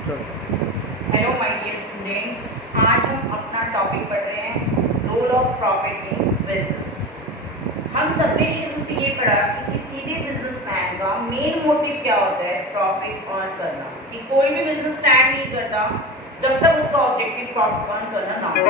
चलो। Hello my dear students, आज हम अपना टॉपिक पढ़ रहे हैं role of profit in business. हम सबने शुरू से ये पढ़ा कि किसी भी बिजनेसमैन का मेन मोटिव क्या होता है, प्रॉफिट अर्न करना। कि कोई भी बिजनेस स्टैंड नहीं करता जब तक उसका ऑब्जेक्टिव प्रॉफिट अर्न करना ना हो।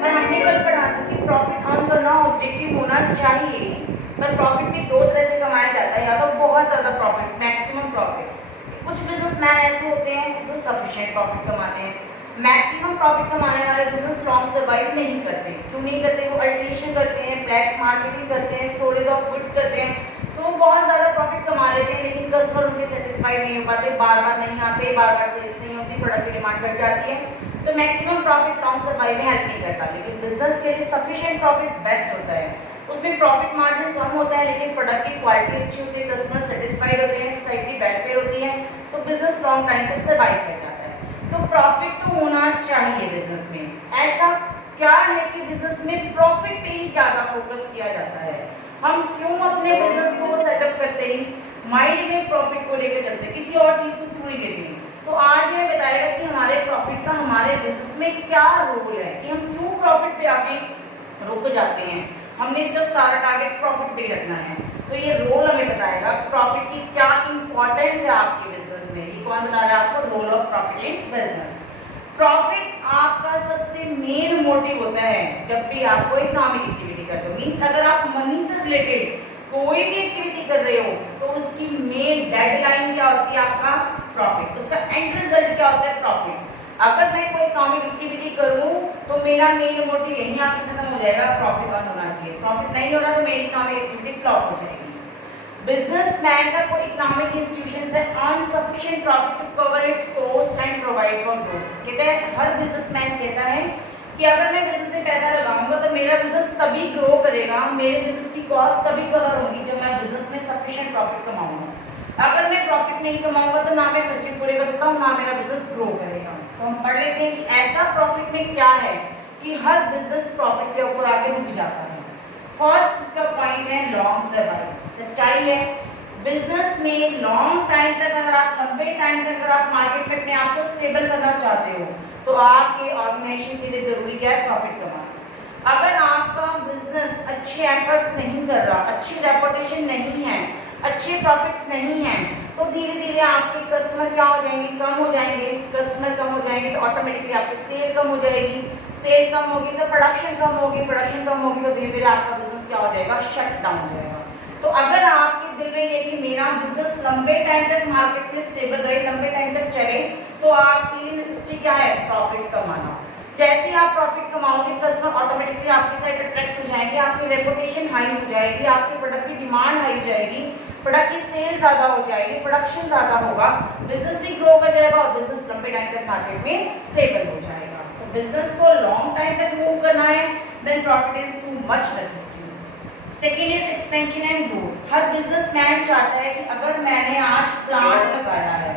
पर हमने कल पढ़ा था कि प्रॉफिट अर्न करना ऑब्जेक्टिव होना चाहिए, पर प्रॉफिट भी दो तरह से कमाया जाता है, या तो बहुत ज़्यादा प्रॉफिट, मैक्सिमम प्रॉफिट। कुछ बिजनेसमैन ऐसे होते हैं जो सफिशिएंट प्रॉफिट कमाते हैं। मैक्सिमम प्रॉफिट कमाने वाले बिजनेस लॉन्ग सर्वाइव नहीं करते। क्यों नहीं करते? वो अल्टरेशन करते हैं, ब्लैक मार्केटिंग करते हैं, स्टोरेज ऑफ गुड्स करते हैं, तो वो बहुत ज़्यादा प्रॉफिट कमा लेते हैं, लेकिन कस्टमर उनके सेटिस्फाइड नहीं हो पाते, बार बार नहीं आते, बार बार सेल्स नहीं होती, प्रोडक्ट की डिमांड घट जाती है। तो मैक्सिमम प्रॉफिट लॉन्ग सर्वाइव में हेल्प नहीं करता। लेकिन बिजनेस के लिए सफिशिएंट प्रॉफिट बेस्ट होता है। उसमें प्रॉफिट मार्जिन कम होता है, लेकिन प्रोडक्ट की क्वालिटी अच्छी होती है, कस्टमर सेटिस्फाइड होते हैं, सोसाइटी वेलफेयर होती है, तो बिजनेस लॉन्ग टाइम तक सर्वाइव कर जाता है। तो प्रॉफिट तो होना चाहिए बिजनेस में। ऐसा क्या है कि बिजनेस में प्रॉफिट पे ही ज्यादा फोकस किया जाता है? हम क्यों अपने बिजनेस को सेटअप करते ही माइंड में प्रॉफिट को लेकर चलते हैं, किसी और चीज को क्यों नहीं लेते हैं? तो आज ये बताएगा कि हमारे प्रॉफिट का हमारे बिजनेस में क्या रोल है, कि हम क्यों प्रॉफिट पे आके रुक जाते हैं। हमने सिर्फ सारा टारगेट प्रॉफिट पे रखना है। तो ये रोल हमें बताएगा प्रॉफिट की क्या इंपॉर्टेंस है आपके बिजनेस में। ये कौन बता रहा है आपको? Role of profit in business. Profit आपका सबसे मेन मोटिव होता है जब भी आप कोई इकोनॉमिक एक्टिविटी करते हो। मींस अगर आप मनी से रिलेटेड कोई भी एक्टिविटी कर रहे हो तो उसकी मेन डेडलाइन क्या होती है? आपका प्रॉफिट। उसका एंड रिजल्ट क्या होता है? प्रॉफिट। अगर मैं कोई इकोनॉमिक एक्टिविटी करूं तो मेरा मेन मोटिव यही आके खत्म हो जाएगा, प्रॉफिट अर्न होना चाहिए। प्रॉफिट नहीं हो रहा तो मेरी इकोनॉमिक एक्टिविटी फ्लॉप हो जाएगी। बिजनेसमैन का कोई इकोनॉमिक इंस्टीट्यूशन से earn sufficient profit to cover its cost and provide for growth. कहते हैं, हर बिजनेसमैन कहता है कि अगर मैं बिजनेस में पैसा लगाऊंगा तो मेरा बिजनेस तभी ग्रो करेगा, मेरे बिजनेस की कॉस्ट तभी कवर होगी जब मैं बिजनेस में सफिशिएंट प्रॉफिट कमाऊंगा। अगर मैं प्रॉफिट नहीं कमाऊंगा तो ना मैं खर्चे पूरे कर सकता हूँ, ना मेरा बिजनेस ग्रो करेगा। तो हम पढ़ लेते हैं कि ऐसा प्रॉफिट में क्या है कि हर बिजनेस प्रॉफिट के ऊपर आके रुक जाता है। फर्स्ट इसका पॉइंट है लॉन्ग सर्वाइव। सच्चाई है, बिजनेस में लॉन्ग टाइम तक, अगर आप लंबे टाइम तक अगर आप मार्केट में अपने आप को स्टेबल करना चाहते हो तो आपके ऑर्गेनाइजेशन के लिए जरूरी क्या है? प्रॉफिट कमाना। अगर आपका बिजनेस अच्छे एफर्ट्स नहीं कर रहा, अच्छी रेपुटेशन नहीं है, अच्छे प्रॉफिट्स नहीं हैं, तो धीरे धीरे आपके कस्टमर क्या हो जाएंगे? कम हो जाएंगे। कस्टमर कम हो जाएंगे तो ऑटोमेटिकली आपकी सेल कम हो जाएगी। सेल कम होगी तो प्रोडक्शन कम होगी। प्रोडक्शन कम होगी तो धीरे धीरे आपका बिजनेस क्या हो जाएगा? शट डाउन हो जाएगा। तो अगर आपके दिल में ये कि मेरा बिजनेस लंबे टाइम तक मार्केट में स्टेबल रहे, लंबे टाइम तक चले, तो आपके लिए नेसेसिटी क्या है? प्रॉफिट कमाना। जैसे आप प्रॉफिट कमाओगे, कस्टमर ऑटोमेटिकली आपकी साइड अट्रैक्ट हो जाएंगे, आपकी रेपुटेशन हाई हो जाएगी, आपके प्रोडक्ट की डिमांड हाई हो जाएगी, प्रोडक्ट की सेल ज्यादा हो जाएगी, प्रोडक्शन ज्यादा होगा, बिजनेस भी ग्रो कर जाएगा और बिजनेस लंबे टाइम तक मार्केट में स्टेबल हो जाएगा। तो बिजनेस को लॉन्ग टाइम तक मूव करना है, then profit is too much necessary. Second is expansion and growth. हर बिजनेसमैन चाहता है कि अगर मैंने आज प्लांट लगाया है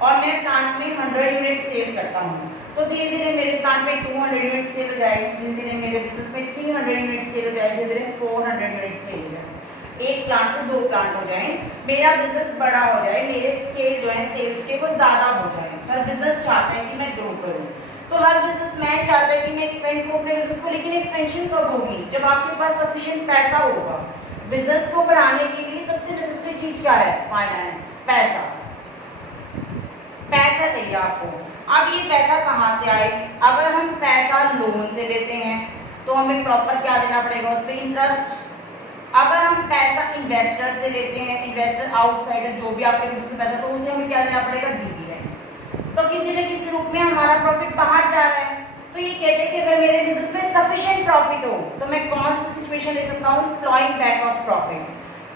और मैं प्लांट में 100 यूनिट सेल करता हूँ तो धीरे धीरे मेरे प्लांट में 200 यूनिट सेल हो जाएगी, धीरे धीरे मेरे बिजनेस में 300 यूनिट सेल हो जाएगी, धीरे धीरे 400 यूनिट सेल हो जाएगी। एक प्लांट से 2 प्लांट हो जाए, मेरा बिजनेस बड़ा हो जाए, मेरे स्केल जो है सेल्स के वो ज्यादा हो जाए। हर बिजनेस चाहता है कि मैं ग्रो करूँ। तो हर बिजनेसमैन चाहता है कि मैं एक्सपेंड करूँ अपने बिजनेस को, लेकिन एक्सपेंशन कब होगी? जब आपके पास सफिशिएंट पैसा होगा। बिजनेस को बढ़ाने के लिए सबसे नेसेसरी चीज क्या है? फाइनेंस, पैसा। पैसा चाहिए आपको। अब ये पैसा कहाँ से आए? अगर हम पैसा लोन से लेते हैं तो हमें प्रॉपर क्या देना पड़ेगा? उस पर इंटरेस्ट। अगर हम पैसा इन्वेस्टर से लेते हैं, इन्वेस्टर आउटसाइडर जो भी आपके बिजनेस में पैसा, तो उसे हमें क्या देना पड़ेगा? डिविडेंड। तो किसी न किसी रूप में हमारा प्रॉफिट बाहर जा रहा है। तो ये कहते हैं कि अगर मेरे बिजनेस में सफिशिएंट प्रॉफिट हो तो मैं कौन सी सिचुएशन ले सकता हूँ? Ploughing back of profit.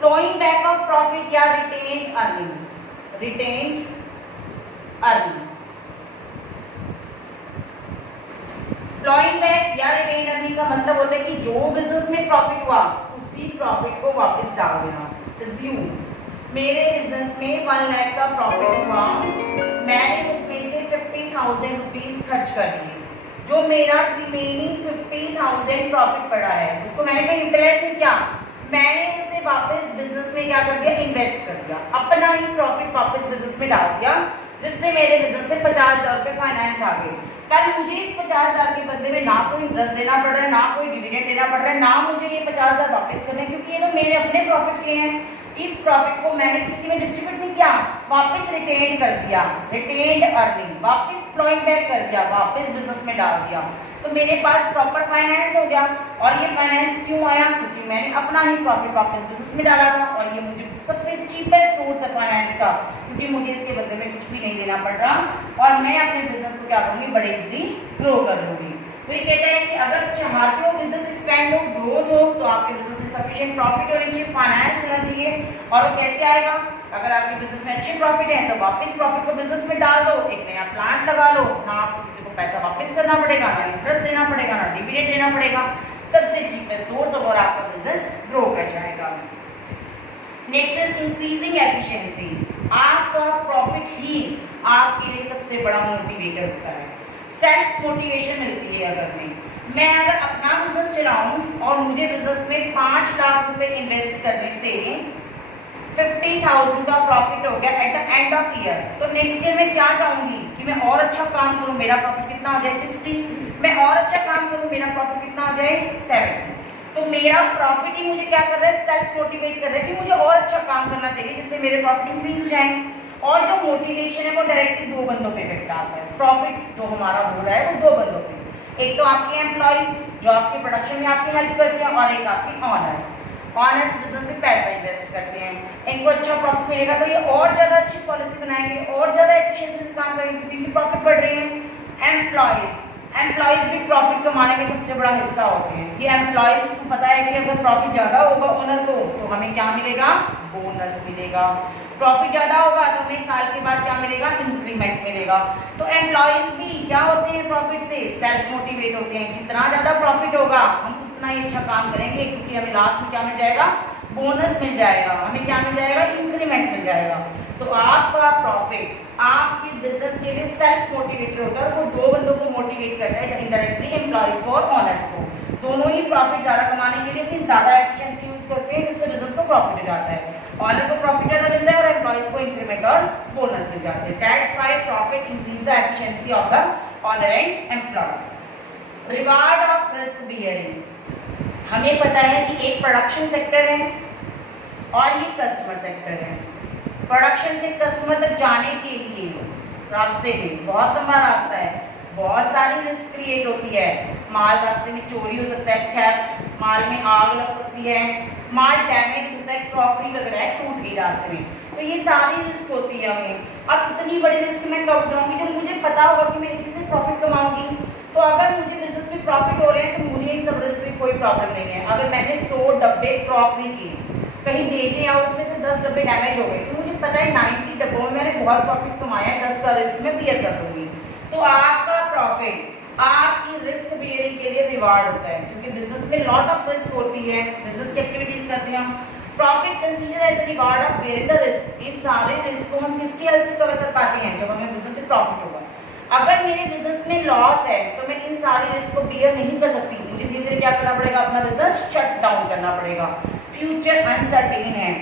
Ploughing back of profit या retained earning. Retained earning, ploughing back या रिटेन्ड अर्निंग का मतलब होता है कि जो बिजनेस में प्रॉफिट हुआ उसी प्रॉफिट को वापस डाल देना। अज्यूम मेरे बिजनेस में 1 लाख का प्रॉफिट हुआ, मैंने उसमें से 50,000 रुपीज खर्च कर दिए, जो मेरा रिमेनिंग 50,000 प्रॉफिट पड़ा है उसको मैंने कहीं यूटिलाइज नहीं किया, मैंने उसे वापस बिजनेस में क्या कर दिया? इन्वेस्ट कर दिया। अपना ही प्रॉफिट वापस बिजनेस में डाल दिया, जिससे मेरे बिजनेस से 50,000 रुपये फाइनेंस आ गए। कल मुझे इस 50,000 के बदले में ना कोई इंटरेस्ट देना पड़ रहा है, ना कोई डिविडेंड देना पड़ रहा है, ना मुझे ये 50,000 वापस करने हैं, क्योंकि ये तो मेरे अपने प्रॉफिट के हैं। इस प्रॉफिट को मैंने किसी में डिस्ट्रीब्यूट नहीं किया, वापस रिटेन कर दिया, रिटेन्ड अर्निंग वापस प्लॉइंग बैक कर दिया, वापस बिजनेस में डाल दिया। तो मेरे पास प्रॉपर फाइनेंस हो गया। और ये फाइनेंस क्यों आया? क्योंकि मैंने अपना ही प्रॉफिट वापस बिजनेस में डाला था, और ये मुझे सबसे चीपेस्ट सोर्स है फाइनेंस का, क्योंकि मुझे इसके बदले में कुछ भी नहीं देना पड़ रहा, और मैं अपने बिजनेस को क्या करूँगी, बड़े इजीली ग्रो कर लूँगी। तो ये कहता है कि अगर चाहते हो बिजनेस एक्सपेंड हो, ग्रोथ हो, तो आपके बिजनेस में सफिशिएंट प्रॉफिट होनी चाहिए, फाइनेंस होना चाहिए। और वो कैसे आएगा? अगर आपके बिजनेस में अच्छे प्रॉफिट है तो वापस प्रॉफिट को बिजनेस में डाल दो, एक नया प्लांट लगा लो, ना आपको किसी को पैसा वापस करना पड़ेगा, ना इंटरेस्ट देना पड़ेगा, ना डिविडेंड देना पड़ेगा, सबसे चीपेस्ट सोर्स, और आपका बिजनेस ग्रो कर जाएगा। Next is increasing efficiency. आपका प्रॉफिट ही आपके लिए सबसे बड़ा मोटिवेटर होता है, सेल्फ मोटिवेशन मिलती है। अगर मैं अगर अपना बिजनेस चलाऊं और मुझे बिजनेस में 5 लाख रुपए इन्वेस्ट करने से 50,000 का प्रॉफिट हो गया at the end of year, तो नेक्स्ट ईयर मैं क्या चाहूंगी कि मैं और अच्छा काम करूं, मेरा प्रॉफिट कितना हो जाए 60, मैं और अच्छा काम करूं, मेरा प्रॉफिट कितना हो जाए 70। तो मेरा प्रॉफिट ही मुझे क्या कर रहा है, सेल्फ मोटिवेट कर रहा है कि मुझे और अच्छा काम करना चाहिए, जिससे मेरे प्रॉफिट इंक्रीज हो जाए। और जो मोटिवेशन है वो डायरेक्टली 2 बंदों पे इफेक्ट आता है। प्रॉफिट जो हमारा हो रहा है वो 2 बंदों पे, एक तो आपके एम्प्लॉइज जो आपके प्रोडक्शन में आपकी हेल्प करते हैं, और एक आपके ऑनर्स बिजनेस में पैसा इन्वेस्ट करते हैं। इनको अच्छा प्रॉफिट मिलेगा तो ये और ज़्यादा अच्छी पॉलिसी बनाएंगे, और ज़्यादा एफिशिएंसी से काम करेंगे, क्योंकि प्रॉफिट बढ़ रहे हैं। एम्प्लॉइज भी प्रॉफिट कमाने के सबसे बड़ा हिस्सा होते हैं। ये एम्प्लॉइज को पता है कि अगर प्रॉफिट ज़्यादा होगा ओनर को तो हमें क्या मिलेगा, बोनस मिलेगा। प्रॉफिट ज़्यादा होगा तो हमें साल के बाद क्या मिलेगा, इंक्रीमेंट मिलेगा। तो एम्प्लॉइज भी क्या होते हैं, प्रॉफिट से सेल्फ मोटिवेट होते हैं। जितना ज़्यादा प्रॉफिट होगा हम उतना ही अच्छा काम करेंगे, क्योंकि हमें लास्ट में क्या मिल जाएगा, बोनस मिल जाएगा, हमें क्या मिल जाएगा, इंक्रीमेंट मिल जाएगा। तो आपका प्रॉफिट आपके बिजनेस के लिए सेल्फ मोटिवेटर होता है, वो 2 बंदों को मोटिवेट करता है, इनडायरेक्टली एम्प्लॉइज को और ऑनर्स को। दोनों ही प्रॉफिट ज़्यादा कमाने के लिए अपनी ज़्यादा एफिशिएंसी यूज करते हैं, जिससे बिजनेस को प्रॉफिट हो जाता है। ऑनर को प्रॉफिट ज़्यादा मिलता है और एम्प्लॉइज को इंक्रीमेंट और बोनस मिल जाते हैं। That's why profit increase the efficiency of the owner and employ. Reward of risk bearing. हमें पता है कि एक प्रोडक्शन सेक्टर है और ये कस्टमर सेक्टर है। प्रोडक्शन से कस्टमर तक जाने के लिए रास्ते में बहुत लंबा रास्ता है, बहुत सारी रिस्क क्रिएट होती है। माल रास्ते में चोरी हो सकता है, थेफ्ट, माल में आग लग सकती है, माल डैमेज हो सकता है, क्रॉकरी वगैरह टूट गई रास्ते में, तो ये सारी रिस्क होती है हमें। अब इतनी बड़ी रिस्क मैं कब उठाऊंगी जब मुझे पता होगा कि मैं इसी से प्रॉफिट कमाऊंगी। तो अगर मुझे बिजनेस में प्रॉफिट हो रहे हैं तो मुझे इन सब रिस्क से कोई प्रॉब्लम नहीं है। अगर मैंने 100 डब्बे क्रॉकरी के कहीं भेजे और उसमें से 10 डब्बे डैमेज हो गए, तो मुझे पता है 90 डब्बों में मैंने बहुत प्रॉफिट कमाया है, 10 का रिस्क मैं बियर कर दूंगी। तो आपका प्रॉफिट आपकी रिस्क बियरिंग के लिए रिवार्ड होता है, क्योंकि बिजनेस में लॉट ऑफ रिस्क होती है, बिजनेस की एक्टिविटीज करते हैं हम। Profit consider as reward of bearing the risk. इन सारे रिस्क को हम किसकी हेल्प से कवर कर पाते हैं, जब हमें बिजनेस में प्रॉफिट होगा। अगर मेरे बिजनेस में लॉस है तो मैं इन सारे रिस्क को बियर नहीं कर सकती, मुझे धीरे धीरे क्या करना पड़ेगा, अपना बिजनेस शट डाउन करना पड़ेगा। फ्यूचर अनसर्टेन है,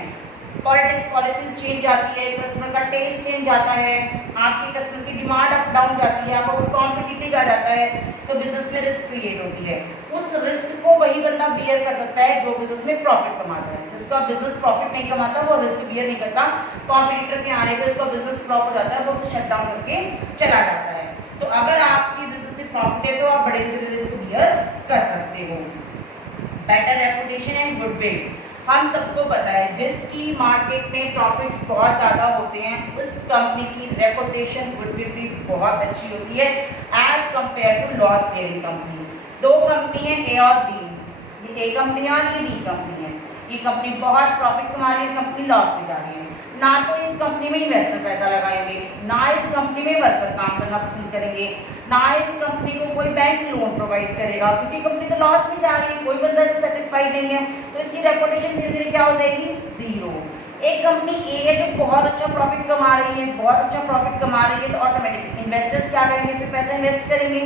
पॉलिटिक्स पॉलिसीज चेंज आती है, कस्टमर का टेस्ट चेंज आता है, आपके कस्टमर की डिमांड अप डाउन जाती है, आपको कोई कॉम्पिटिटिव आ जाता है, तो बिजनेस में रिस्क क्रिएट होती है। उस रिस्क को वही बंदा बियर कर सकता है जो बिजनेस में प्रॉफिट कमाता है। जिसका बिजनेस प्रॉफिट नहीं कमाता वो रिस्क बियर नहीं करता। कॉम्पिटिटर के आने पर उसका बिजनेस फ्लॉप हो जाता है, वो उसे शट डाउन करके चला जाता है। तो अगर आपकी बिजनेस में प्रॉफिट है तो आप बड़े रिस्क बियर कर सकते हो। Better reputation and goodwill. हम सबको पता है जिसकी मार्केट में प्रॉफिट्स बहुत ज़्यादा होते हैं उस कंपनी की रेपुटेशन गुडविल भी बहुत अच्छी होती है as compare to loss bearing company. 2 company है ए और बी, ये ए कंपनी है और ये बी कंपनी है। ये कंपनी बहुत प्रॉफिट कमा रही है, कंपनी लॉस में जा रही है। ना तो इस कंपनी में इन्वेस्टर पैसा लगाएंगे, ना इस कंपनी में वर्कर काम करना पसंद करेंगे, ना इस कंपनी को कोई बैंक लोन प्रोवाइड करेगा, क्योंकि कंपनी तो लॉस में जा रही है, कोई बंदा इससे सेटिस्फाइड नहीं है, तो इसकी रेपुटेशन धीरे धीरे क्या हो जाएगी, 0। एक कंपनी ए है जो बहुत अच्छा प्रॉफिट कमा रही है, बहुत अच्छा प्रॉफिट कमा रही है, तो ऑटोमेटिकली इन्वेस्टर्स क्या करेंगे, इसमें पैसा इन्वेस्ट करेंगे,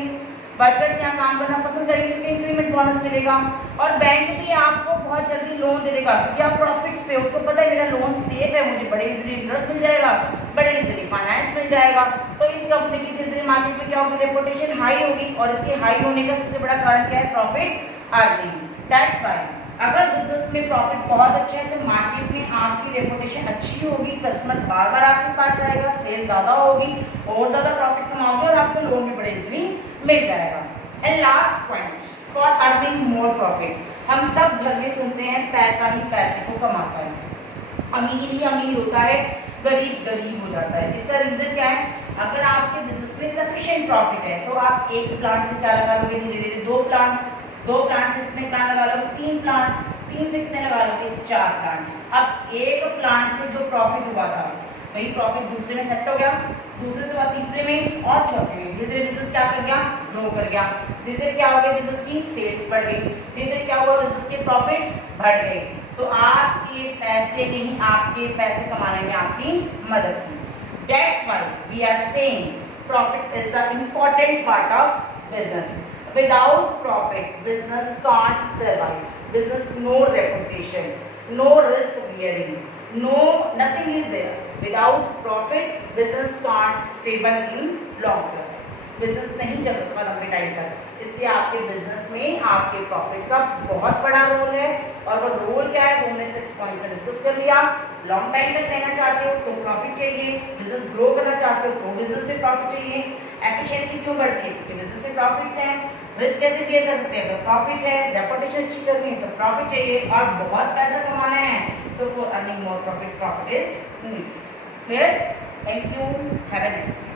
वर्कर्स यहाँ काम करना पसंद करेंगे क्योंकि इंक्रीमेंट बोनस मिलेगा, और बैंक भी आपको बहुत जल्दी लोन दे देगा क्योंकि आप प्रॉफिट्स पे, उसको पता है मेरा लोन सेफ है, मुझे बड़े इजीली इंटरेस्ट मिल जाएगा, बड़े इजीली फाइनेंस मिल जाएगा। तो इस कंपनी की धीरे धीरे मार्केट में क्या होगी, रेपुटेशन हाई होगी, और इसके हाई होने का सबसे बड़ा कारण क्या है, प्रॉफिट अर्निंग। दैट्स व्हाई अगर बिजनेस में प्रॉफिट बहुत अच्छा है तो मार्केट में आपकी रेपुटेशन अच्छी होगी, कस्टमर बार बार आपके पास आएगा, सेल ज्यादा होगी, और ज्यादा प्रॉफिट कमाओगे और आपको लोन भी बड़े इजीली मिल जाएगा। And last point for earning more profit, हम सब घर में सुनते हैं पैसा ही पैसे को कमाता है, अमीर ही अमीर होता है, गरीब गरीब हो जाता है। इसका रीजन क्या है, अगर आपके बिजनेस में सफिशिएंट प्रॉफिट है तो आप एक प्लांट से क्या लगा लोगे, धीरे धीरे दो प्लांट से कितने प्लांट लगा लोगे, 3 प्लांट, 3 से कितने लगा लोगे, 4 प्लांट। अब एक प्लांट से जो प्रॉफिट हुआ था वही प्रॉफिट दूसरे में सेट हो गया, दूसरे से बाद तीसरे में और चौथे में, धीरे धीरे बिजनेस क्या कर गया, ग्रो कर गया, धीरे धीरे क्या हो गया, बिजनेस की सेल्स बढ़ गई, धीरे धीरे क्या हुआ, बिजनेस के प्रॉफिट्स बढ़ गए। तो आपके पैसे ने ही आपके पैसे कमाने में आपकी मदद की। That's why we are saying profit is the important part of business. Without profit, business can't survive. Business no reputation, no risk bearing, nothing is there. Without profit, business can't stable in long run. Business नहीं चल सकता लंबे time तक, इसलिए आपके business में आपके profit का बहुत बड़ा रोल है। और वो रोल क्या है वो हमने 6 पॉइंट्स में डिस्कस कर लिया। लॉन्ग टाइम तक रहना चाहते हो तो प्रॉफिट चाहिए, बिजनेस ग्रो करना चाहते हो तो बिजनेस में प्रॉफिट चाहिए, एफिशिएंसी क्यों बढ़ती है क्योंकि बिजनेस में प्रॉफिट्स हैं, रिस्क कैसे बेयर कर सकते हैं तो प्रॉफिट है, रेपुटेशन अच्छी करनी है तो प्रॉफिट चाहिए, और बहुत पैसा कमाना है तो for earning more profit, profit is need. Clear? Thank you, have a nice day.